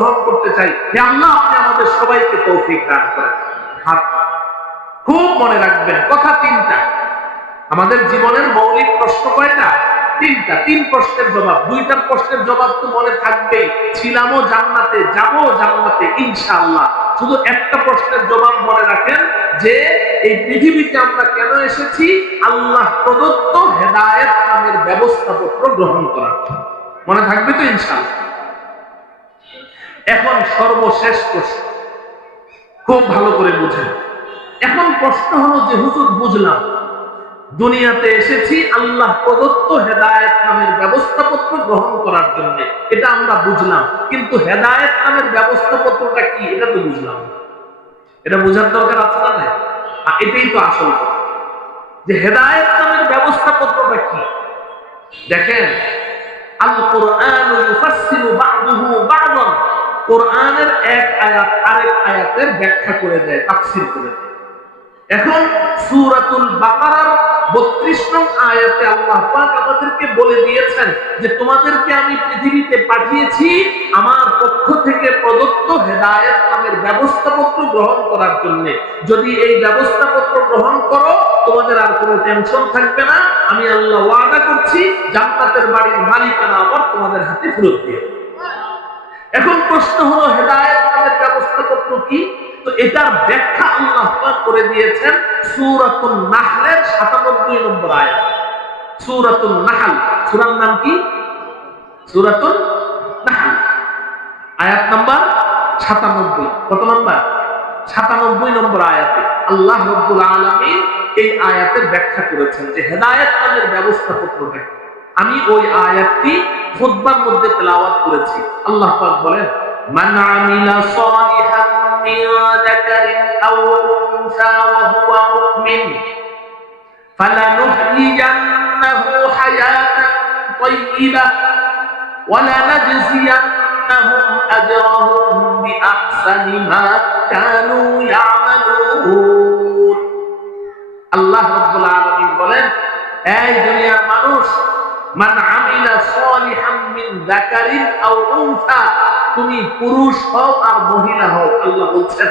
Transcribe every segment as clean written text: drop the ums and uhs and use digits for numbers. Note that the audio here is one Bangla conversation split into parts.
গ্রহণ করতে চাই। হে আল্লাহ, আপনি আমাদের সবাইকে তৌফিক দান করেন। হাত খুব মনে রাখবেন, কথা তিনটা। আমাদের জীবনের মৌলিক প্রশ্ন কয়টা? তিনটা। তিন প্রশ্নের জবাব, দুইটার প্রশ্নের জবাব তো মনে থাকবেই, ছিলামও জান্নাতে, যাবো জান্নাতে ইনশাআল্লাহ। শুধু একটা প্রশ্নের জবাব মনে রাখেন, যে এই পৃথিবীতে আমরা কেন এসেছি? আল্লাহ প্রদত্ত হেদায়েত নামের ব্যবস্থাপত্র গ্রহণ করার জন্য। মনে থাকবে তো ইনশাআল্লাহ? এখন সর্বশেষ প্রশ্ন, খুব ভালো করে বুঝেন। এখন প্রশ্ন হলো যে হুজুর, বুঝলাম দুনিয়াতে এসেছি আল্লাহ প্রদত্ত হেদায়েত নামের ব্যবস্থাপত্র গ্রহণ করার জন্য, এটা আমরা বুঝলাম, কিন্তু হেদায়েত নামের ব্যবস্থাপত্রটা কি এটা তো বুঝলাম না। এটা বোঝার দরকার আছে না? নাই? এটাই তো আসল কথা, যে হেদায়েত নামের ব্যবস্থাপত্রটা কি। দেখেন, আল কোরআন ইউফাসসিরু বা'দুহু বা'দান, কোরআনের এক আয়াত আরেক আয়াতের ব্যাখ্যা করে দেয়, তাফসীর করে দেয়। এখন সূরাতুল বাকারার 32 নং আয়াতে আল্লাহ পাক আমাদেরকে বলে দিয়েছেন যে তোমাদেরকে আমি পৃথিবীতে পাঠিয়েছি আমার পক্ষ থেকে প্রদত্ত হেদায়েত নামের ব্যবস্থাপত্র গ্রহণ করার জন্য। যদি এই ব্যবস্থাপত্র গ্রহণ করো, তোমাদের আর কোনো টেনশন থাকবে না। আমি আল্লাহ ওয়াদা করছি জান্নাতের বাড়ির মালিকানা আবার তোমাদের হাতে ফেরত দিয়ে। এখন প্রশ্ন হলো, হেদায়েত নামের ব্যবস্থাপত্র কি? তো এটার ব্যাখ্যা আল্লাহ পাক করে দিয়েছেন সূরাতুন নাহলের 97 নম্বর আয়াত। সূরাতুন নাহল, সূরার নাম কি? সূরাতুন নাহল, আয়াত নাম্বার 97। কত নাম্বার? 97 নম্বর আয়াতে আল্লাহ রাব্বুল আলামিন এই আয়াতের ব্যাখ্যা করেছেন যে হেদায়েত নামের ব্যবস্থাপত্রটা কি। আমি ওই আয়াতটি খুতবার মধ্যে তেলাওয়াত করেছি। আল্লাহ পাক বলেন, মান আমিলা সালিহান মিন যাকারিন আও উনসা ওয়া হুয়া মুমিন ফালানুহইয়ান্নাহু হায়াতান তাইয়্যিবাহ ওয়া লানাজজিয়ান্নাহুম আজরাহুম বিআহসানি মা কানু ইয়ামালুন। আল্লাহ রাব্বুল আলামিন বলেন, এই দুনিয়ার মানুষ, মান আমিলা সালিহান মিন যাকারিন আও উনসা, তুমি পুরুষ হও আর মহিলা হও। আল্লাহ বলছেন,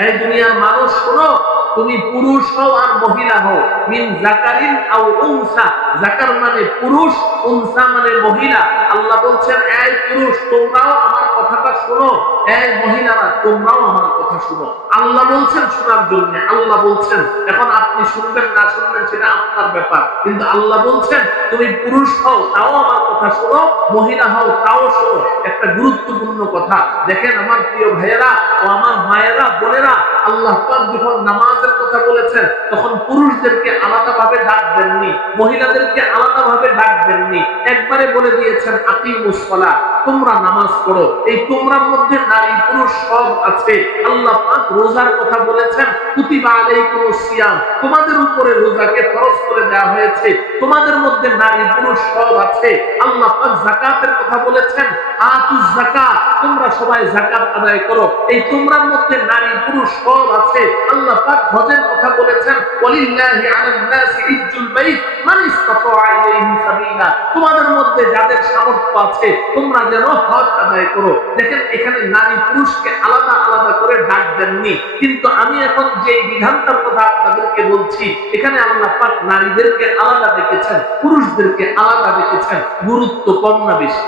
এই দুনিয়ার মানুষ শোনো, তুমি পুরুষ হও আর মহিলা হও। মিন যাকারিন আও উনসা, যাকার মানে পুরুষ, উনসা মানে মহিলা। আল্লাহ বলছেন, এই পুরুষ তোমরাও আমার কথাটা শোনো, এই মহিলারা তোমরাও আমার কথা শোনো। আল্লাহ বলছেন শোনার জন্য। আল্লাহ বলছেন, এখন আপনি শুনবেন না শুনবেন সেটা আপনার ব্যাপার, কিন্তু আল্লাহ বলছেন তুমি পুরুষ হও তাও আমার কথা শোনো, মহিলা হও তাও শোনো। একটা গুরুত্বপূর্ণ কথা দেখেন আমার প্রিয় ভাইয়েরা ও আমার মায়েরা, বোনেরা, আল্লাহ পাক যখন নামাজের কথা বলেছেন তখন পুরুষদেরকে আলাদাভাবে ডাক দেননি, মহিলাদেরকে আলাদাভাবে ডাক দেননি, একবারে বলে দিয়েছেন আকিমুস সালাহ, তোমরা নামাজ পড়ো। এই তোমরার মধ্যে নারী পুরুষ সব আছে। আল্লাহ পাক রোজার কথা বলেছেন, কুতিবা আলাইকুমুস সিয়াম, তোমাদের উপরে রোজাকে ফরজ করে দেওয়া হয়েছে, তোমাদের মধ্যে নারী পুরুষ সব আছে। আল্লাহ পাক যাকাতের কথা বলেছেন, আতুজ যাকাত, তোমরা সবাই যাকাত আদায় করো। এই তোমরার মধ্যে নারী পুরুষ সব আছে। আল্লাহ পাক হজের কথা বলেছেন, ওয়ালিল্লাহি আলান নাসি হিজ্জুল বাইত মান ইসতাতা ইলাইহি সাবিলা, তোমাদের মধ্যে যাদের সামর্থ্য আছে তোমরা যেন হজ আদায় করো। দেখেন এখানে নারী পুরুষকে আলাদা আলাদা করে ডাক দেননি, কিন্তু আমি এখন যে বিধানটার কথা আপনাদেরকে বলছি, এখানে আল্লাহ পাক নারীদেরকে আলাদা ডেকেছেন, পুরুষদেরকে আলাদা ডেকেছেন। গুরুত্ব কম না বেশি?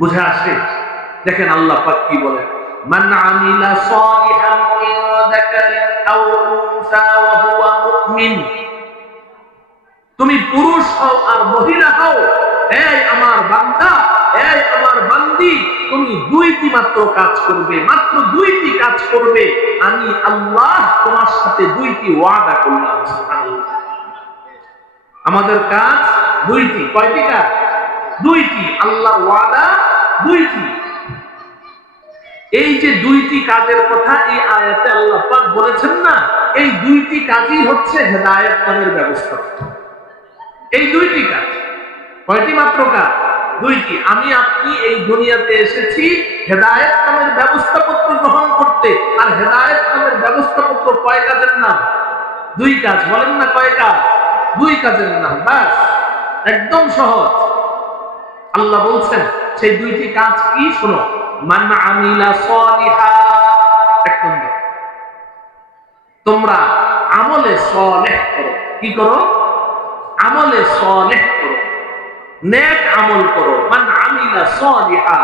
বুঝে আসে? দেখেন আল্লাহ পাক কি বলেন, মান আমিলা সালিহান মিন যাকারিন আও উনসা ওয়া হুয়া মুমিন, তুমি পুরুষ হও আর মহিলা হও, এই আমার বান্দা, এই আমার বান্দি, তুমি দুইটি মাত্র কাজ করবে, মাত্র দুইটি কাজ করবে। আমি আল্লাহ তোমার সাথে দুইটি ওয়াদা করলাম। সুবহানাল্লাহ। আমাদের কাজ দুইটি। কয়টি কাজ? দুইটি। আল্লাহর ওয়াদা দুইটি। এই যে দুইটি কাজের কথা এই আয়াতে আল্লাহ পাক বলেছেন না, এই দুইটি কাজই হচ্ছে হেদায়েত নামের ব্যবস্থা। এই দুইটি কাজ। কয়টি মাত্র কাজ? দুইটি। আমি আপনি এই দুনিয়াতে এসেছি হেদায়েত নামের ব্যবস্থাপত্র গ্রহণ করতে। আর হেদায়েত নামের ব্যবস্থাপত্র কয় কাজের নাম? দুই কাজ। বলেন না কয় কাজ? দুই কাজের নাম। বাস, একদম সহজ। আল্লাহ বলছেন সেই দুইটি কাজ কি? শোনো, মান আমিলা সালিহা, এক নম্বর তোমরা আমলে সালেহ করো। কি করো? আমলে সালেহ করো, নেক আমল করো। মান আমিলা সালিহা,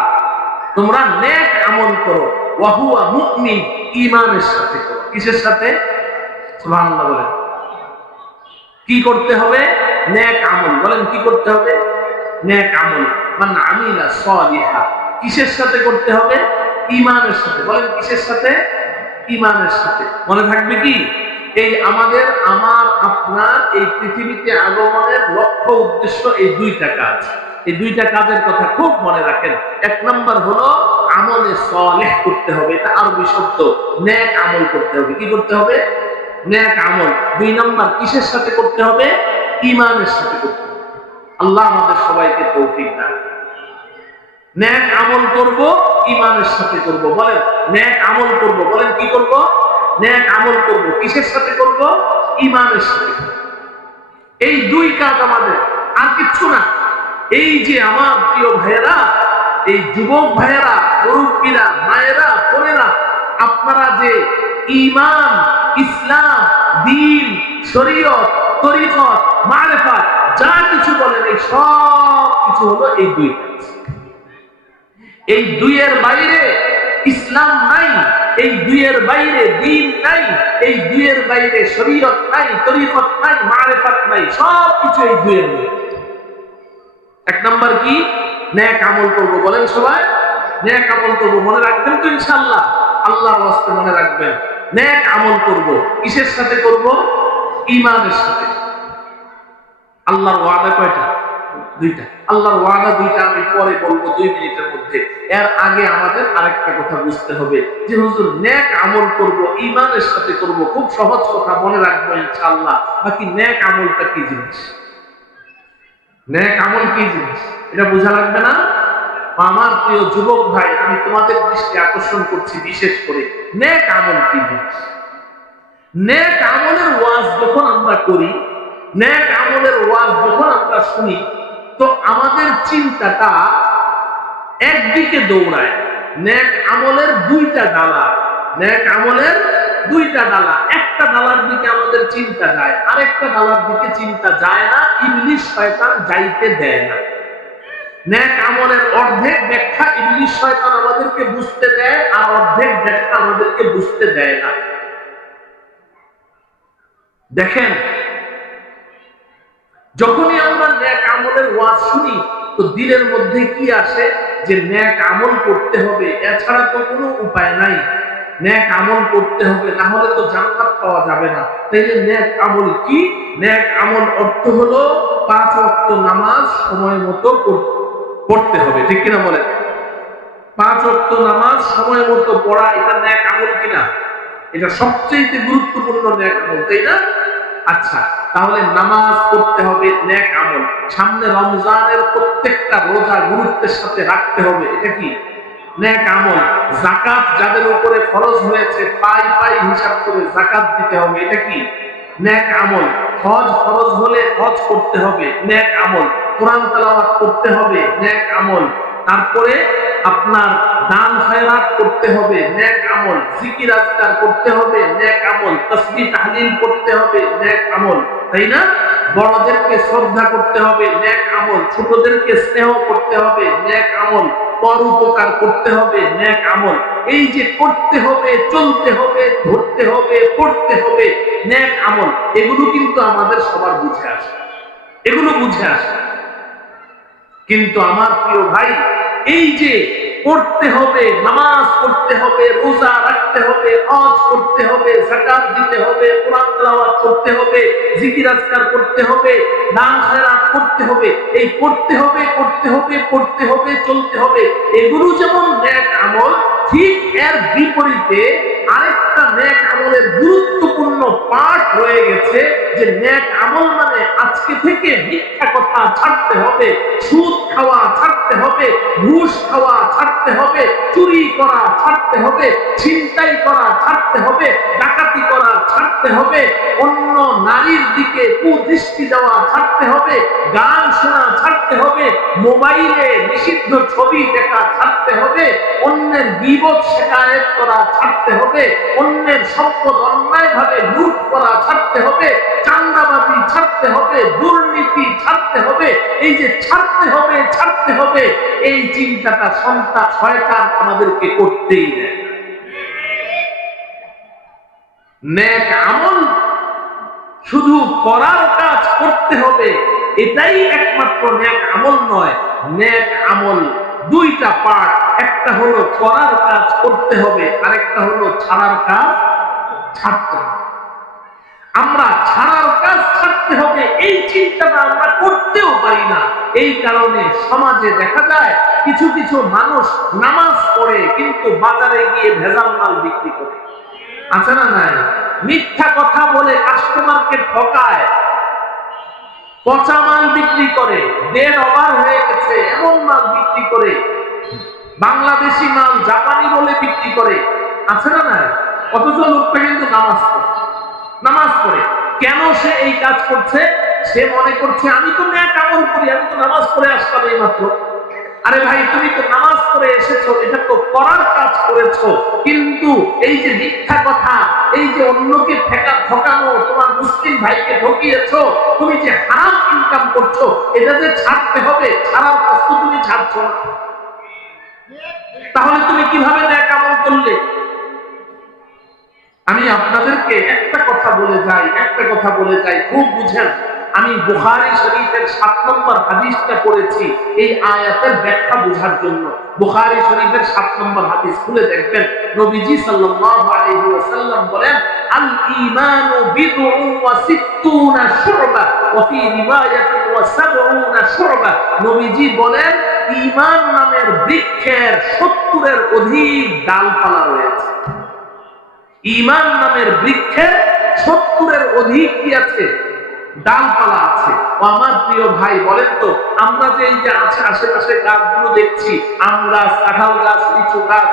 তোমরা নেক আমল করো। ওয়া হুয়া মুমিন, ঈমানের সাথে করো। কিসের সাথে? সুবহানাল্লাহ বলেন। কি করতে হবে? নেক আমল। বলেন কি করতে হবে? নেক আমল। মান আমিলা সালিহা, কিসের সাথে করতে হবে? ঈমানের সাথে। বলেন কিসের সাথে? ঈমানের সাথে। মনে থাকবে কি এই আমার আপনার এই পৃথিবীতে আগমনের লক্ষ্য উদ্দেশ্য এই দুইটা কাজ। এই দুইটা কাজের কথা খুব মনে রাখেন। এক নম্বর হলো আমলে সালেহ করতে হবে, এটা আরবি শব্দ, নেক আমল করতে হবে। কি করতে হবে? নেক আমল। দুই নম্বর কিসের সাথে করতে হবে? ঈমানের সাথে করতে হবে। আল্লাহ আমাদের সবাইকে তৌফিক দান। নেক আমল করব, ঈমানের সাথে করব। বলেন নেক আমল করব। বলেন কি করব? নেক আমল করব। কিসের সাথে করব? ঈমানের সাথে। এই দুই কাজ আমাদের, আর কিচ্ছু না। এই যে আমার প্রিয় ভাইয়েরা, এই যুবক ভাইয়েরা, মুরব্বীরা, মায়েরা, বোনেরা, আপনারা যে ঈমান, ইসলাম, দ্বীন, শরীয়ত, তরিকত, মারিফাত যা কিছু বলেন, এই সব কিছু হলো এই দুই কাজ। এই দুইয়ের বাইরে ইসলাম নাই, এই দুইয়ের বাইরে দ্বীন নাই, এই দুইয়ের বাইরে শরীয়ত নাই, তরিকত নাই, মারিফাত নাই, সব কিছু এই দুইয়ের মধ্যে। এক নাম্বার কি? নেক আমল করব। বলেন সবাই নেক আমল করব। মনে রাখবেন তো ইনশাআল্লাহ? আল্লাহর ওয়াস্তে মনে রাখবেন। নেক আমল করব। কিসের সাথে করব? ঈমানের সাথে। আল্লাহর ওয়াদা কয়টা? দুইটা। আল্লাহর ওয়াদা দুইটা, আমি পরে বলবো 2 মিনিটের মধ্যে। এর আগে আমাদের আরেকটা কথা বুঝতে হবে যে হুজুর নেক আমল করব, ঈমানের সাথে করব। খুব সহজ কথা, মনে রাখবো ইনশাআল্লাহ। বাকি নেক আমলটা কি জিনিস? নেক আমল কি জিনিস এটা বোঝা লাগবে না? আমার প্রিয় যুবক ভাই, আমি তোমাদের দৃষ্টি আকর্ষণ করছি বিশেষ করে, নেক আমল কি জিনিস? নেক আমলের ওয়াজ যখন আমরা করি, নেক আমলের ওয়াজ যখন আমরা শুনি, তো আমাদের চিন্তাটা একদিকে দৌড়ায়। নেক আমলের দুইটা ডালা, নেক আমলের দুইটা ডালা। একটা ডালার দিকে আমাদের চিন্তা যায়, আরেকটা ডালার দিকে চিন্তা যায় না। ইবলিস শয়তান যাইতে দেয় না। নেক আমলের অর্ধেক ব্যাখ্যা ইবলিস শয়তান আমাদেরকে বুঝতে দেয়, আর অর্ধেক ব্যাখ্যা আমাদেরকে বুঝতে দেয় না। দেখেন, যখনই আমরা নেক আমলের ওয়াজ শুনি, তো দিলের মধ্যে কি আসে? যে নেক আমল করতে হবে, এছাড়া তো কোনো উপায় নাই। নেক আমল করতে হবে, না হলে তো জান্নাত পাওয়া যাবে না। তাইলে নেক আমল কি? নেক আমল অর্থ হলো 5 ওয়াক্ত নামাজ সময় মতো পড়তে হবে। ঠিক কিনা বলেন? 5 ওয়াক্ত নামাজ সময় মতো পড়া, এটা নেক আমল কিনা? এটা সবচেয়ে গুরুত্বপূর্ণ নেক আমল, তাই না? আচ্ছা, তাহলে নামাজ পড়তে হবে, নেক আমল। সামনে রমজানের প্রত্যেকটা রোজা গুরুত্বের সাথে রাখতে হবে, এটা কি? নেক আমল। যাকাত যাদের উপরে ফরজ হয়েছে, পাই পাই হিসাব করে যাকাত দিতে হবে, এটা কি? নেক আমল। হজ ফরজ হলে হজ করতে হবে, নেক আমল। কোরআন তেলাওয়াত করতে হবে, নেক আমল। তারপরে আপনার দান খয়রাত করতে হবে, নেক আমল। জিকির আজকার করতে হবে, নেক আমল। তাসবিহ তাহলিল করতে হবে, নেক আমল, তাই না? বড়দেরকে শ্রদ্ধা করতে হবে, নেক আমল। ছোটদেরকে স্নেহ করতে হবে, নেক আমল। পর উপকার করতে হবে, নেক আমল। এই যে করতে হবে, চলতে হবে, ধরতে হবে, পড়তে হবে, নেক আমল, এগুলো কিন্তু আমাদের সবার বুঝে আসে, এগুলো বুঝে আসে। কিন্তু আমার প্রিয় ভাই, এই যে পড়তে হবে, নামাজ পড়তে হবে, রোজা রাখতে হবে, হজ করতে হবে, যাকাত দিতে হবে, কোরআন তেলাওয়াত করতে হবে, জিকির আজকার করতে হবে, দান খয়রাত করতে হবে, এই পড়তে হবে, করতে হবে, পড়তে হবে, চলতে হবে, এগুলো যেমন নেক আমল, ঠিক এর বিপরীতে আরেকটা নেক আমলের গুরুত্বপূর্ণ পাঠ হয়ে গেছে যে নেক আমল মানে আজকে থেকে মিথ্যা কথা ছাড়তে হবে, সুদ খাওয়া ছাড়তে হবে, ঘুষ খাওয়া ছাড়তে হবে, চুরি করা ছাড়তে হবে, ছিনতাই করা ছাড়তে হবে, ডাকাতি করা ছাড়তে হবে, অন্য নারীর দিকে কুদৃষ্টি দেওয়া ছাড়তে হবে, গান শোনা ছাড়তে হবে, মোবাইলে নিষিদ্ধ ছবি দেখা ছাড়তে হবে, অন্যের গীবত শিকায়েত করা ছাড়তে হবে, অন্যের সম্পদ অন্যায়ভাবে লুট করা ছাড়তে হবে, চাঁদাবাজি ছাড়তে হবে, দুর্নীতি ছাড়তে হবে। এই যে ছাড়তে হবে এই চিন্তাটা শয়তান আমাদেরকে করতেই দেয়। নেক আমল শুধু করার কাজ করতে হবে এটাই একমাত্র নেক আমল নয়। নেক আমল দুইটা পার্ট, একটা হলো করার কাজ করতে হবে, আরেকটা হলো ছাড়ার কাজ ছাড়তে হবে। আমরা ছাড়ার কাজ ছাড়তে হবে এই চিন্তাটা আমরা করতেও পারি না। এই কারণে সমাজে দেখা যায় কিছু কিছু মানুষ নামাজ পড়ে কিন্তু বাজারে গিয়ে ভেজাল মাল বিক্রি করে, আছে না নাই? মিথ্যা কথা বলে কাস্টমারকে ঠকায়, পচা মাল বিক্রি করে, দেড় ওভার হয়ে গেছে এমন মাল বিক্রি করে, বাংলাদেশি মাল জাপানি বলে বিক্রি করে, আছে না নাই? অথচ লোকটা কিন্তু নামাজ পড়ে। কেন সে এই কাজ করছে? সে মনে করছে আমি তো নেক আমল করি, আমি তো নামাজ পড়ে আসলাম এই মাত্র। আরে ভাই, তুমি তো নামাজ পড়ে এসেছো, এটা তো করার কাজ করেছো, কিন্তু এই যে মিথ্যা কথা, এই যে অন্যকে ঠকানো, তোমার মুসলিম ভাইকে ঠকিয়েছো, তুমি যে হারাম ইনকাম করছো, এটা যে ছাড়তে হবে, ছাড়ার কাজ তো তুমি ছাড়ছো না। তাহলে তুমি কিভাবে নেক আমল করলে? আমি আপনাদেরকে একটা কথা বলে যাই, খুব বুঝেন। আমি বুখারী শরীফের 7 নম্বর হাদিসটা পড়েছি এই আয়াতের ব্যাখ্যা বোঝার জন্য। বুখারী শরীফের 7 নম্বর হাদিস খুলে দেখবেন, নবীজি সাল্লাল্লাহু আলাইহি ওয়াসাল্লাম বলেন, আল ঈমানু বিদউন ওয়া সিত্তুনা শুরবা ওয়া ফি রিওয়ায়াতিন ওয়া সাবউনা শুরবা। নবীজি বলেন, ঈমান নামের বৃক্ষের 70 এর অধিক ডালপালা রয়েছে। ঈমান নামের বৃক্ষের 70 এর অধিক কি আছে? ডালপালা আছে। ও আমার প্রিয় ভাই, বলেন তো, আমরা যে এই যে আশেপাশে গাছগুলো দেখছি, আম গাছ, কাঁঠাল গাছ, লিচু গাছ,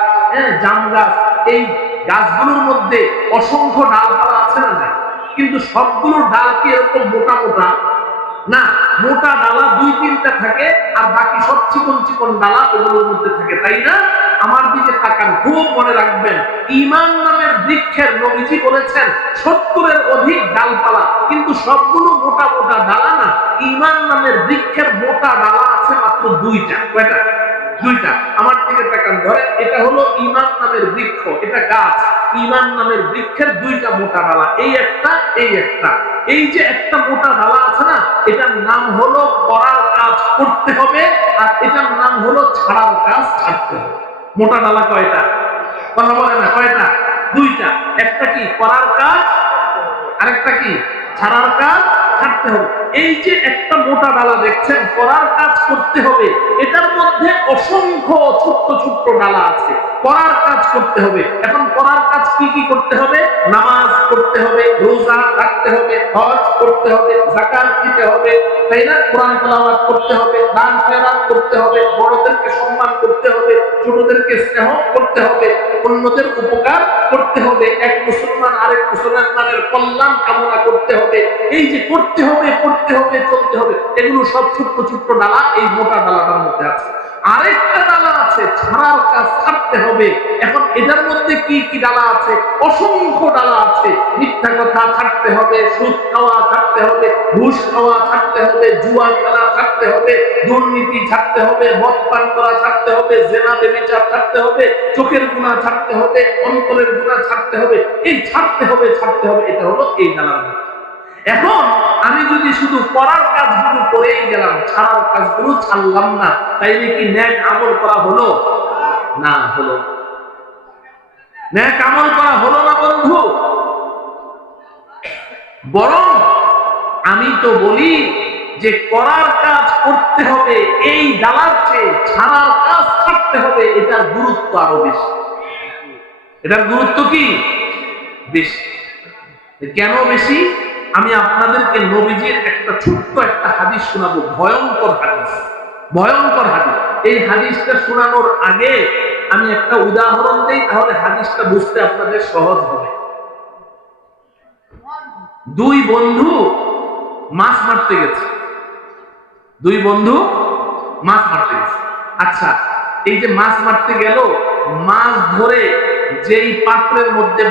জাম গাছ, এই গাছগুলোর মধ্যে অসংখ্য ডালপালা আছে না নাই? কিন্তু সবগুলো ডাল কি এরকম মোটা মোটা না? মোটা ডালা 2-3টা থাকে, আর বাকি সব চিকন চিকন ডালা ওগুলোর মধ্যে থাকে, তাই না? আমার দিকে তাকান, খুব মনে রাখবেন, ঈমান নামের বৃক্ষের নবীজি বলেছেন 70 এর অধিক ডালপালা, কিন্তু সবগুলো মোটা মোটা ডালা না। ঈমান নামের বৃক্ষের মোটা ডালা আছে মাত্র 2টা। কয়টা? 2টা। আমার দিকে তাকান, ধরে এটা হলো ঈমান নামের বৃক্ষ, এটা গাছ। ঈমান নামের বৃক্ষের 2টা মোটা ডালা, এই একটা, এই একটা। এই যে একটা মোটা ডালা আছে না, এটার নাম হলো করার কাজ করতে হবে, আর এটার নাম হলো ছাড়ার কাজ ছাড়তে হবে। মোটা ডালা কয়টা? কথা বলে না, কয়টা? 2টা। একটা কি করার কাজ, আরেকটা কি ছাড়ার কাজ ছাড়তে হবে। এই যে একটা মোটা ডালা দেখছেন, করার কাজ করতে হবে, এটার মধ্যে অসংখ্য ছোট্ট ছোট্ট ডালা আছে, করার কাজ করতে হবে। এখন করার কাজ কি কি করতে হবে? নামাজ পড়তে হবে, রোজা রাখতে হবে, হজ করতে হবে, যাকাত দিতে হবে, তাই না? কোরআন তেলাওয়াত করতে হবে, দান খয়রাত করতে হবে, বড়দেরকে সম্মান করতে হবে, ছোটদেরকে স্নেহ করতে হবে, অন্যদের উপকার করতে হবে, এক মুসলমান আরেক মুসলমানের কল্যাণ কামনা করতে হবে। এই যে করতে হবে, চলতে হবে, এগুলো সব ছোট্ট ছোট্ট ডালা এই মোটা ডালাটার মধ্যে আছে। আরেকটা ডালা আছে ছাড়ার কাজ ছাড়তে হবে। এখন এটার মধ্যে কি কি ডালা আছে? অসংখ্য ডালা আছে। মিথ্যা কথা ছাড়তে হবে, সুদ খাওয়া ছাড়তে হবে, ঘুষ খাওয়া ছাড়তে হবে, জুয়া খেলা ছাড়তে হবে, দুর্নীতি ছাড়তে হবে, মদ পান করা ছাড়তে হবে, জেনা ব্যভিচার ছাড়তে হবে, চোখের গুনাহ ছাড়তে হবে, অন্তরের গুনাহ ছাড়তে হবে। এই ছাড়তে হবে, এটা হলো এই ডালার মধ্যে। এখন আমি যদি শুধু করার কাজগুলো করেই গেলাম, ছাড়ার কাজগুলো ছাড়লাম না, তাইলে কি নেক আমল করা হলো? না, হলো নেক আমল করা হলো না বন্ধু। বরং আমি তো বলি যে করার কাজ করতে হবে, এই ডালার চেয়ে ছাড়ার কাজ ছাড়তে হবে, এটার গুরুত্ব আরো বেশি। এটার গুরুত্ব কি বেশি। কেন বেশি? আমি আপনাদেরকে নবীজির একটা ছোট্ট একটা হাদিস শোনাবো, ভয়ঙ্কর হাদিস, ভয়ঙ্কর হাদিস। এই হাদিসটা শোনানোর আগে আমি একটা উদাহরণ দেই, তাহলে হাদিসটা বুঝতে আপনাদের সহজ হবে। দুই বন্ধু মাছ মারতে গেছে, দুই বন্ধু মাছ মারতে গেছে। আচ্ছা, এই যে মাছ মারতে গেল, মাছ ধরে যেই পাত্রের মধ্যে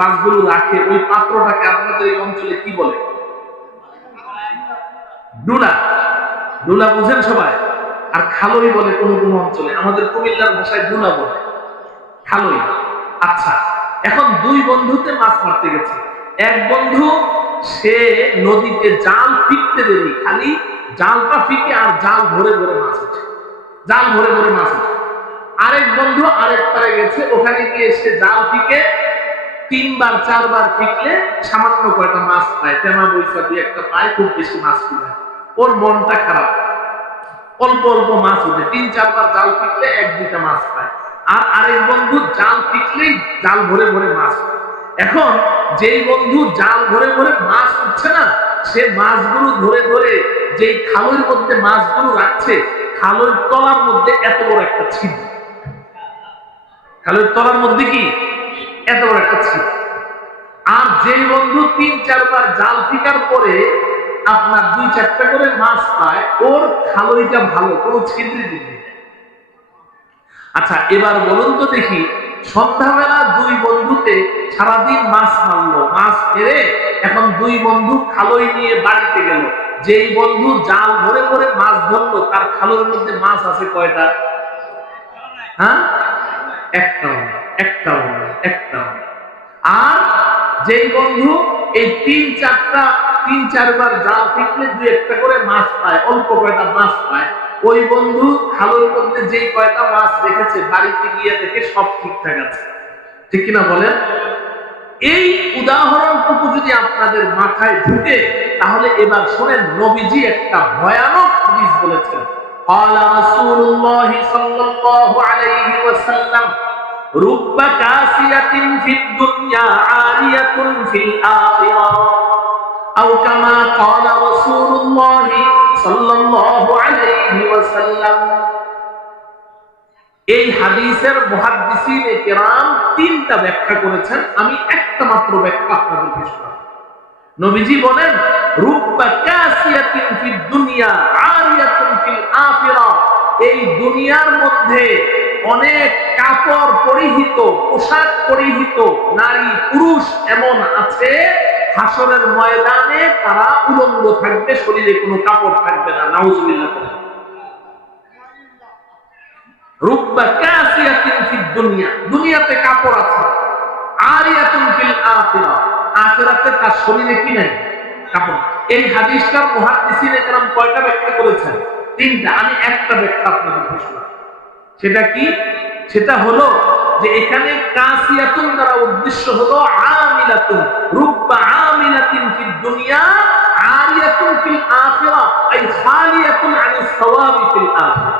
মাছগুলো রাখে, ওই পাত্রটাকে আপনাদের এই অঞ্চলে কি বলে? ডুলা। ডুলা বুঝেন সবাই? আর খালই বলে কোন কোন অঞ্চলে, আমাদের কুমিল্লার ভাষায় ডুলা বলে, খালই। আচ্ছা, এখন দুই বন্ধুতে মাছ মারতে গেছে। এক বন্ধু সে নদীতে জাল ফিকতে দেরি, খালি জালটা ফিকে আর জাল ভরে ভরে মাছ উঠে, জাল ভরে ভরে মাছ উঠে। আরেক বন্ধু আরেক পারে গেছে, ওখানে গিয়ে সে জাল ফিকে 3 বার 4 বার ফিকলে সামান্য কয়টা মাছ পায়, তেমা বৈশা দিয়ে একটা পায়, খুব বেশি মাছ পায়। ওর মনটা খারাপ, অল্প অল্প মাছ উঠে, 3-4 বার জাল ফিকলে 1-2টা মাছ পায়। আর আরেক বন্ধু জাল ফিকলেই জাল ভরে ভরে মাছ। এখন যেই বন্ধু জাল ভরে ভরে মাছ উঠছে না, সে মাছগুলো ধরে ধরে যেই খালের মধ্যে মাছগুলো রাখছে, খালের তলার মধ্যে এত বড় একটা ছিদ্র, খালের তলার মধ্যে কি এত বড় একটা ছিদ্র। আর যেই বন্ধু 3-4 বার জাল ফিকার পরে আপনার 2-4টা করে মাছ পায়, ওর খালইটা ভালো, কোনো ছিদ্র নেই। আচ্ছা, এবার বলুন তো দেখি, সন্ধ্যাবেলা দুই বন্ধুতে সারাদিন মাছ মারলো, মাছ মেরে এখন দুই বন্ধু খালই নিয়ে বাড়িতে গেল। যেই বন্ধু জাল ভরে ভরে মাছ ধরলো, তার খালের মধ্যে মাছ আছে কয়টা? হ্যাঁ, একটাও না, একটাও না, একটাও না। আর যেই বন্ধু এই 3-4 বার জাল ফিকলে 2-1টা করে মাছ পায়, অল্প কয়টা মাছ পায়, ওই বন্ধু খালের মধ্যে যেই কয়টা মাছ রেখেছে, বাড়িতে গিয়ে দেখে সব ঠিকঠাক আছে। ঠিক কিনা বলেন? এই উদাহরণটুকু যদি আপনাদের মাথায় ঢুকে, তাহলে এবার শোনেন, নবীজি একটা ভয়ানক হাদিস বলেছেন। قال رسول الله صلى الله عليه وسلم رب كاسية في الدنيا عارية في الآخرة أو كما قال رسول الله صلى الله عليه وسلم। এই হাদিসের মুহাদ্দিসিনে কেরাম 3টা ব্যাখ্যা করেছেন, আমি একটা মাত্র ব্যাখ্যা আপনাদেরকে শোনাবো। নবীজি বলেন, রুব্বা কাসিয়াতিন ফিদ দুনিয়া আরিয়াতুন ফিল আখিরা, এই দুনিয়ার মধ্যে অনেক কাপড় পরিহিত, পোশাক পরিহিত নারী পুরুষ এমন আছে, হাসরের ময়দানে তারা উলঙ্গ থাকবে, শরীরে কোনো কাপড় থাকবে না। নাউজুবিল্লাহ। রুব্বা কাসিয়াতিন ফিদ দুনিয়া, দুনিয়াতে কাপড় আছে, আরিয়াতুন ফিল আখিরা, আখিরাতে তার শরীরে কি নাই? কাপড়। এই হাদিসটার মুহাদ্দিসিনে কেরাম কয়টা ব্যাখ্যা করেছেন? 3টা। আমি একটা ব্যাখ্যা আপনাদের শোনাবো। সেটা কি? সেটা হলো যে এখানে কাসিয়াতুন দ্বারা উদ্দেশ্য হলো আমিলাতুন, রুব্বা আমিলাতিন ফিদ দুনিয়া আরিয়াতুন ফিল আখিরা, আই খালিয়াতুন আনিস সাওয়াবি ফিল আখিরা।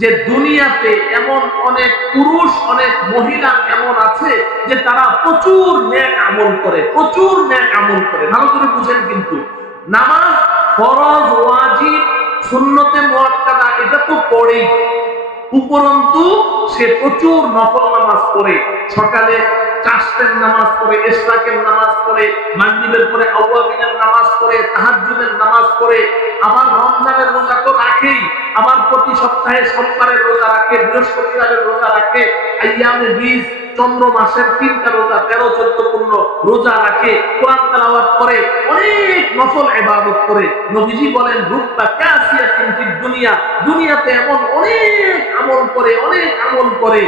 যে দুনিয়াতে এমন অনেক পুরুষ, অনেক মহিলা এমন আছে যে তারা প্রচুর নেক আমল করে, প্রচুর নেক আমল করে। ভালো করে বুঝেন, কিন্তু নামাজ ফরজ, ওয়াজিব, সুন্নতে মুআক্কাদা এটা তো পড়েই, উপরন্তু সে প্রচুর নফল নামাজ পড়ে, সকালে চাষের নামাজ পড়ে, ইশরাকের নামাজ পড়ে, মাগরিবের পরে আওয়াবিনের নামাজ পড়ে, তাহাজ্জুদের নামাজ পড়ে, আবার রমজানের রোজা তো রাখেই, আবার প্রতি সপ্তাহে সোমবারের রোজা রাখে, বৃহস্পতিবারের রোজা রাখে, আইয়ামে বীজ, চন্দ্র মাসের 3টা রোজা, 13-14 রোজা রাখে, কোরআন তেলাওয়াত করে, অনেক নফল ইবাদত করে। নবীজি বলেন, রুব্বা কাসিয়াতিন ফিদ দুনিয়া, দুনিয়াতে এমন অনেক আমল করে, অনেক আমল করে,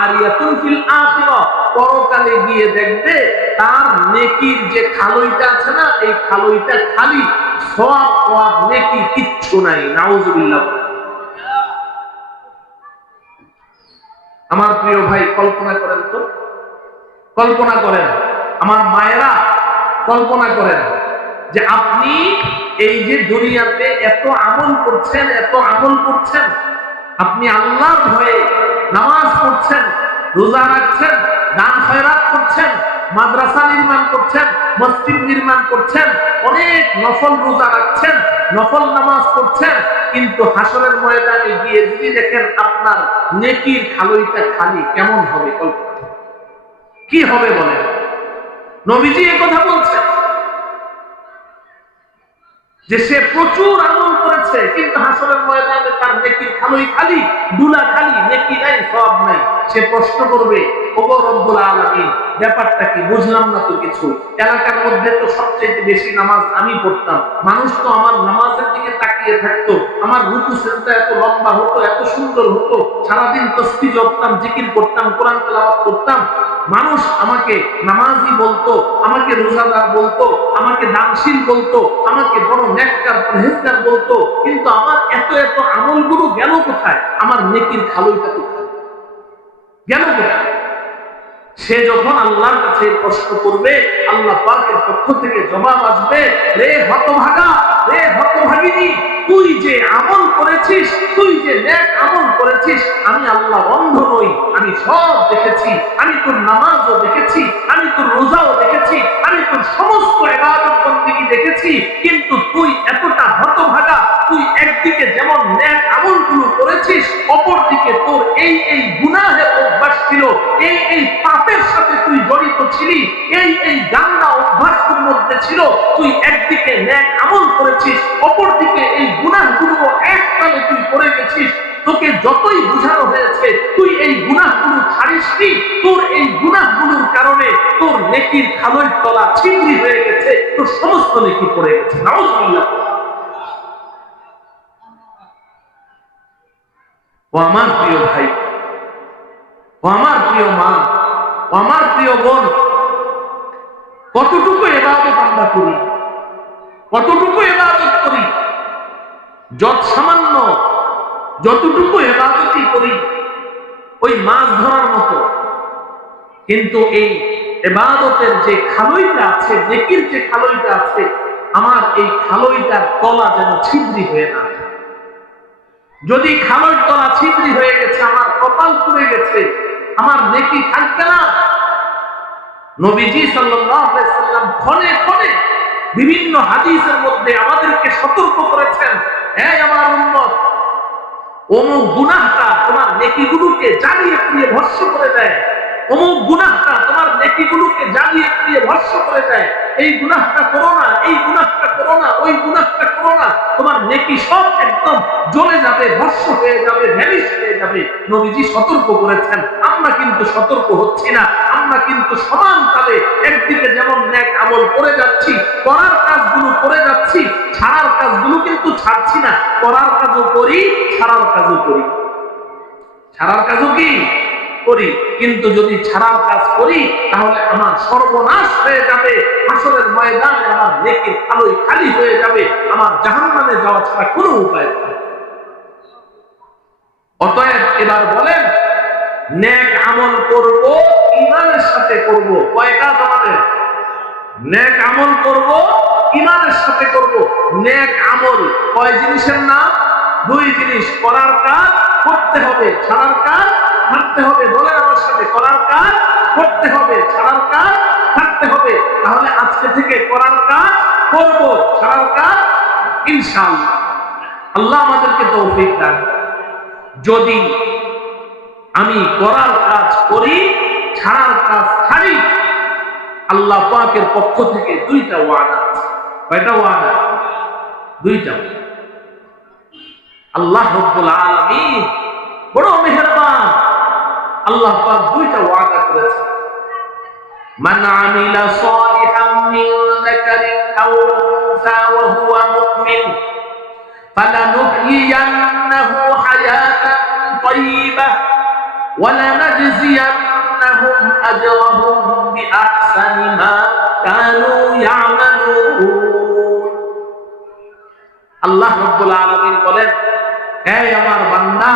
আরিয়াতুন ফিল আখিরা, পরকালে গিয়ে দেখবে তার নেকির যে খালইটা আছে না, এই খালইটা খালি সওয়াব, ওয়াব, নেকি কিচ্ছু নাই। নাউজুবিল্লাহ। আমার প্রিয় ভাই, কল্পনা করেন তো, কল্পনা করেন, আমার মায়েরা কল্পনা করেন যে আপনি এই যে দুনিয়াতে এত আমল করছেন, এত আমল করছেন, আপনি আল্লাহর ভয়ে নামাজ পড়ছেন, রোজা রাখছেন, দান খয়রাত করছেন, মাদ্রাসা নির্মাণ করছেন, মসজিদ নির্মাণ করছেন, অনেক নফল রোজা রাখছেন, নফল নামাজ পড়ছেন, কিন্তু হাসরের ময়দানে গিয়ে যদি দেখেন আপনার নেকির খালইটা খালি, কেমন হবে? কল্পনা কি হবে বলেন? নবীজি এই কথা বলছেন যে সে প্রচুর আমল করেছে, কিন্তু হাসরের ময়দানে তার নেকির খালই খালি, দুলা খালি, নেকি নাই, সওয়াব নাই। সে প্রশ্ন করবে, ওগো রব্বুল আলামিন, ব্যাপারটা কি? বুঝলাম না তো কিছু। এলাকার মধ্যে তো সবচেয়ে বেশি নামাজ আমি পড়তাম, মানুষ তো আমার নামাজের দিকে তাকিয়ে থাকতো, আমার রুকু সিজদা এত লম্বা হতো, এত সুন্দর হতো, সারাদিন তাসবিহ জপতাম, জিকির করতাম, কোরআন তেলাওয়াত করতাম, মানুষ আমাকে নামাজি বলতো, আমাকে রোজাদার বলতো, আমাকে দানশীল বলতো, আমাকে বড় নেককার পরহেজগার বলতো, কিন্তু আমার এত এত আমলগুলো গেল কোথায়? আমার নেকির খালইটা কোথায় গেল কোথায়? সে যখন আল্লাহর কাছে প্রশ্ন করবে, আল্লাহ পাকের পক্ষ থেকে জবাব আসবে, রে হতভাগা, রে হতভাগিনী, তুই যে আমল করেছিস, তুই যে নেক আমল করেছিস, আমি আল্লাহ অন্ধ নই, আমি সব দেখেছি, আমি তোর নামাজও দেখেছি, আমি তোর রোজাও দেখেছি, আমি তোর সমস্ত ইবাদত বন্দেগী দেখেছি, কিন্তু তুই এতটা হতভাগা, তুই একদিকে যেমন নেক আমলগুলো করেছিস, অপরদিকে তোর এই গুনাহের অভ্যাস ছিল, এই পাপের সাথে তুই জড়িত ছিলি, এই গান্দা অভ্যাস তোর মধ্যে ছিল, তুই একদিকে নেক আমল করেছিস, অপরদিকে এই গুনাহগুলো এককালে তুই করে গেছিস। তোকে যতই বুঝানো হয়েছে তুই এই গুনাহগুলো ছাড়িসনি, তোর এই গুনাহগুলোর কারণে তোর নেকির খালইর তলা ছিদ্রি হয়ে গেছে, তোর সমস্ত নেকি পড়ে গেছে। নাউজুবিল্লাহ। ও আমার প্রিয় ভাই, ও আমার প্রিয় মা, ও আমার প্রিয় বোন, কতটুকু ইবাদত আমরা করি, কতটুকু ইবাদত করি? যত সামান্য যতটুকু ইবাদতই করি ওই মাছ ধরার মতো, কিন্তু এই ইবাদতের যে খালইটা আছে, নেকির যে খালইটা আছে, আমার এই খালইটার তলা যেন ছিদ্রি হয়ে না যায়। যদি খালইর তলা ছিদ্রি হয়ে গেছে, আমার কপাল পুড়ে গেছে, আমার নেকি থাকবে না। নবীজি সাল্লাল্লাহু আলাইহি সাল্লাম ক্ষণে ক্ষণে বিভিন্ন হাদিসের মধ্যে আমাদেরকে সতর্ক করেছেন, এই আমার উম্মত, অমুক গুনাহটা তোমার নেকিগুলোকে জ্বালিয়ে পুড়িয়ে ভস্ম করে দেয়, অমুক গুনাহটা তোমার নেকিগুলোকে জ্বালিয়ে পুড়িয়ে ভস্ম করে দেয়, এই গুনাহটা করো না, এই গুনাহটা করো না, ওই গুনাহটা করো না, তোমার নেকি সব একদম জ্বলে যাবে, ভস্ম হয়ে যাবে, ভ্যানিশ হয়ে যাবে। নবীজি সতর্ক করেছেন। আমরা কিন্তু সতর্ক হচ্ছি না, আমরা কিন্তু সমান তালে একদিকে যেমন নেক আমল করে যাচ্ছি, করার কাজগুলো করে যাচ্ছি, ছাড়ার কাজগুলো কিন্তু ছাড়ছি না, করার কাজও করি, ছাড়ার কাজও করি, ছাড়ার কাজও কি করি। কিন্তু যদি ছাড়ার কাজ করি তাহলে আমার সর্বনাশ হয়ে যাবে, হাসরের ময়দানে আমার নেকির খালই খালি হয়ে যাবে, আমার জাহান্নামে যাওয়া ছাড়া কোনো উপায় নেই। অতএব এবার বলেন, নেক আমল করব, ঈমানের সাথে করব। কয় কাজ আমাদের? নেক আমল করব, ঈমানের সাথে করব। নেক আমল কয় জিনিসের নাম? দুই জিনিস। করার কাজ করতে হবে, ছাড়ার কাজ থাকতে হবে। বলেন আমার সাথে, করার কাজ করতে হবে, ছাড়ার কাজ থাকতে হবে। তাহলে আজকে থেকে করার কাজ করব, ছাড়ার কাজ ইনশাআল্লাহ। আল্লাহ আমাদেরকে তৌফিক দান। যদি আমি করার কাজ করি, ছাড়ার কাজ ছাড়ি, আল্লাহ পাকের পক্ষ থেকে দুইটা ওয়াদা আছে। কয়টা ওয়াদা? দুইটা। আল্লাহ রাব্বুল আলামিন বড় মেহেরবান, আল্লাহ পাক দুইটা ওয়াদা করেছেন। মান আমিলা সালিহাম মিন যাকারিন আও উনসা ওয়া হুয়া মুমিন ফালানুহইয়ান্নাহু হায়াতান তাইয়্যিবাহ ওয়া লানাজজিয়ান্নাহুম আজরাহুম বিআহসানি মা কানু ইয়ামালুন। আল্লাহ রাব্বুল আলামিন বলেন, এই আমার বান্দা,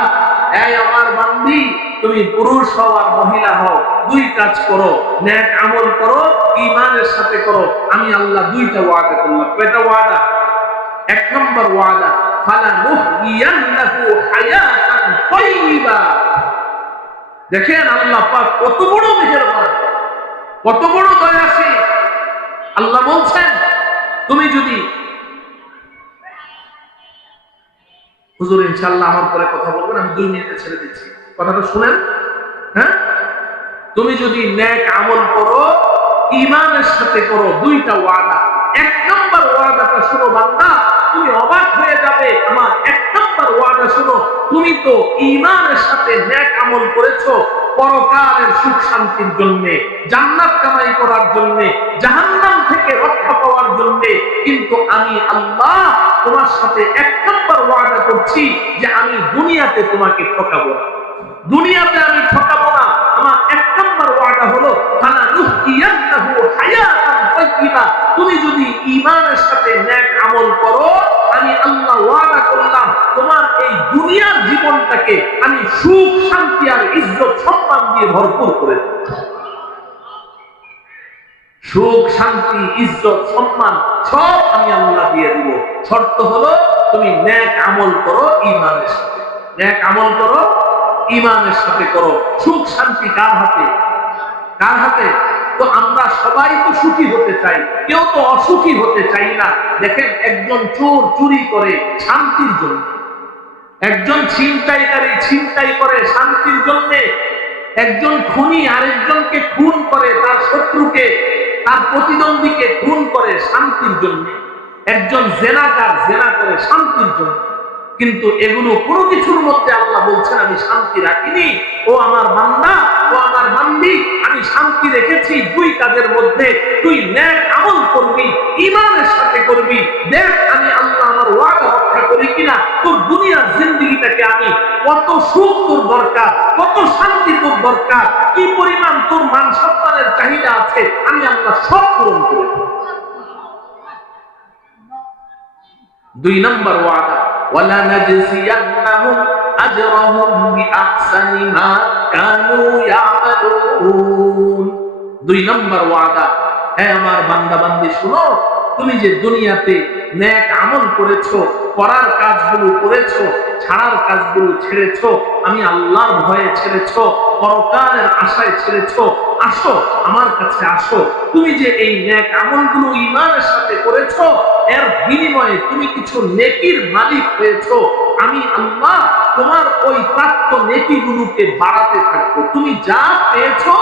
এই আমার বান্দি, তুমি পুরুষ হও আর মহিলা হও, দুই কাজ করো, নেক আমল করো, ঈমানের সাথে করো। আমি আল্লাহ দুইটা ওয়াদা করলাম। কয়টা ওয়াদা? এক নম্বর ওয়াদা, ফালানুহইয়ান্নাহু হায়াতান তাইয়্যিবা, দেখেন আল্লাহ পাক কত বড় মেহেরবান, কত বড় দয়াশীল। আল্লাহ বলছেন তুমি যদি, হুজুর ইনশাআল্লাহ আমার পরে কথা বলবেন, আমি 2 মিনিটে ছেড়ে দিচ্ছি, কথাটা শুনেন। হ্যাঁ, তুমি যদি নেক আমল করো, ঈমানের সাথে করো, 2টা ওয়াদা। 1 নাম্বার ওয়াদাটা শুনো বান্দা, তুমি অবাক হয়ে যাবে। আমার 1 নাম্বার ওয়াদা শুনো, তুমি তো ঈমানের সাথে নেক আমল করেছো পরকালের সুখ শান্তির জন্য, জান্নাত কামাই করার জন্য, জাহান্নাম থেকে রক্ষা পাওয়ার জন্য। কিন্তু আমি আল্লাহ তোমার সাথে 1 নাম্বার ওয়াদা করছি যে আমি দুনিয়াতে তোমাকে ঠকাবো না, দুনিয়াতে আমি ঠকাবো না। আমার 1 নাম্বার ওয়াদা হলো ফানানুহইয়ান্নাহু হায়াতান তাইয়্যিবা। তুমি যদি ঈমানের সাথে নেক আমল করো, আমি আল্লাহ ওয়াদা করলাম তোমার এই দুনিয়ার জীবনটাকে আমি সুখ শান্তি আর ইজ্জত সম্মান দিয়ে ভরপুর করে দেব। সুখ শান্তি ইজ্জত সম্মান সব আমি আল্লাহ দিয়ে দিব। শর্ত হলো তুমি নেক আমল করো ঈমানের সাথে, নেক আমল করো ঈমানের সাথে করো। সুখ শান্তি কার হাতে? কার হাতে? তো আমরা সবাই তো সুখী হতে চাই, কেউ তো অসুখী হতে চাই না। দেখেন একজন চোর চুরি করে শান্তির জন্য, একজন ছিনতাইকারী ছিনতাই করে শান্তির জন্য, একজন খুনি আরেকজনকে খুন করে, তার শত্রুকে তার প্রতিদ্বন্দ্বীকে খুন করে শান্তির জন্য, একজন জেনাকার জেনা করে শান্তির জন্য। কিন্তু এগুলো কোনো কিছুর মধ্যে আল্লাহ বলছেন আমি শান্তি রাখিনি। ও আমার বান্দা, ও আমার বান্দি, আমি শান্তি রেখেছি 2 কাজের মধ্যে। তুই নেক আমল করবি, ঈমানের সাথে করবি। দেখ আমি আল্লাহ আমার ওয়াদা রক্ষা করি কিনা। তোর দুনিয়ার জিন্দেগিটাকে আমি, কত সুখ তোর দরকার, কত শান্তি তোর দরকার, কি পরিমাণ তোর মান সম্মানের চাহিদা আছে, আমি আল্লাহ সব পূরণ করে দেব। 2 নম্বর ওয়াদা, ওয়ালা নাজজিয়ান্নাহুম আজরাহুম বিআহসানি মা কানু ইয়ামালুন। 2 নম্বর ওয়াদা, হে আমার বান্দা বান্দি শুনো, তুমি যে দুনিয়াতে নেক আমল করেছো, করার কাজগুলো করেছো, ছাড়ার কাজগুলো ছেড়েছো, আমি আল্লাহর ভয়ে ছেড়েছো, পরকালের আশায় ছেড়েছো, আসো আমার কাছে আসো। তুমি যে এই নেক আমলগুলো ঈমানের সাথে করেছো, এর বিনিময়ে তুমি কিছু নেকির মালিক হয়েছো। আমি আল্লাহ তোমার ওই প্রাপ্ত নেকিগুলোকে বাড়াতে থাকবো। তুমি যা পেয়েছো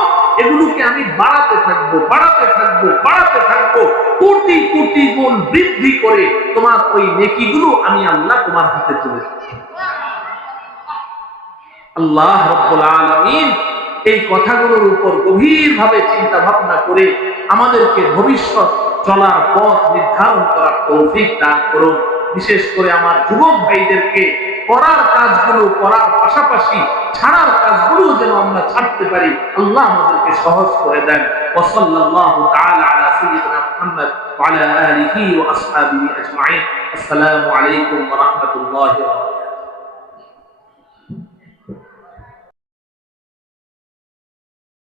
এগুলোকে আমি বাড়াতে থাকবো, বাড়াতে থাকবো, বাড়াতে থাকবো। কোটি কোটি গুণ বৃদ্ধি করে তোমার ওই নেকিগুলো আমি আল্লাহ তোমার হাতে তুলে দেব। আল্লাহ রাব্বুল আলামিন এই কথাগুলোর উপর গভীরভাবে চিন্তা ভাবনা করে আমাদেরকে ভবিষ্যৎ চলার পথ নির্ধারণ করার তৌফিক দান করুন। বিশেষ করে আমার যুবক ভাইদেরকে করার কাজগুলো করার পাশাপাশি ছাড়ার কাজগুলো যেন আমরা ছাড়তে পারি, আল্লাহ আমাদেরকে সহজ করে দেন। ওয়া সাল্লাল্লাহু তাআলা আলা সাইয়্যিদিনা মুহাম্মদ ওয়া আলা আলিহি ওয়া আসহাবিহি আজমাইন। আসসালামু আলাইকুম ওয়া রাহমাতুল্লাহি ওয়া বারাকাতুহু।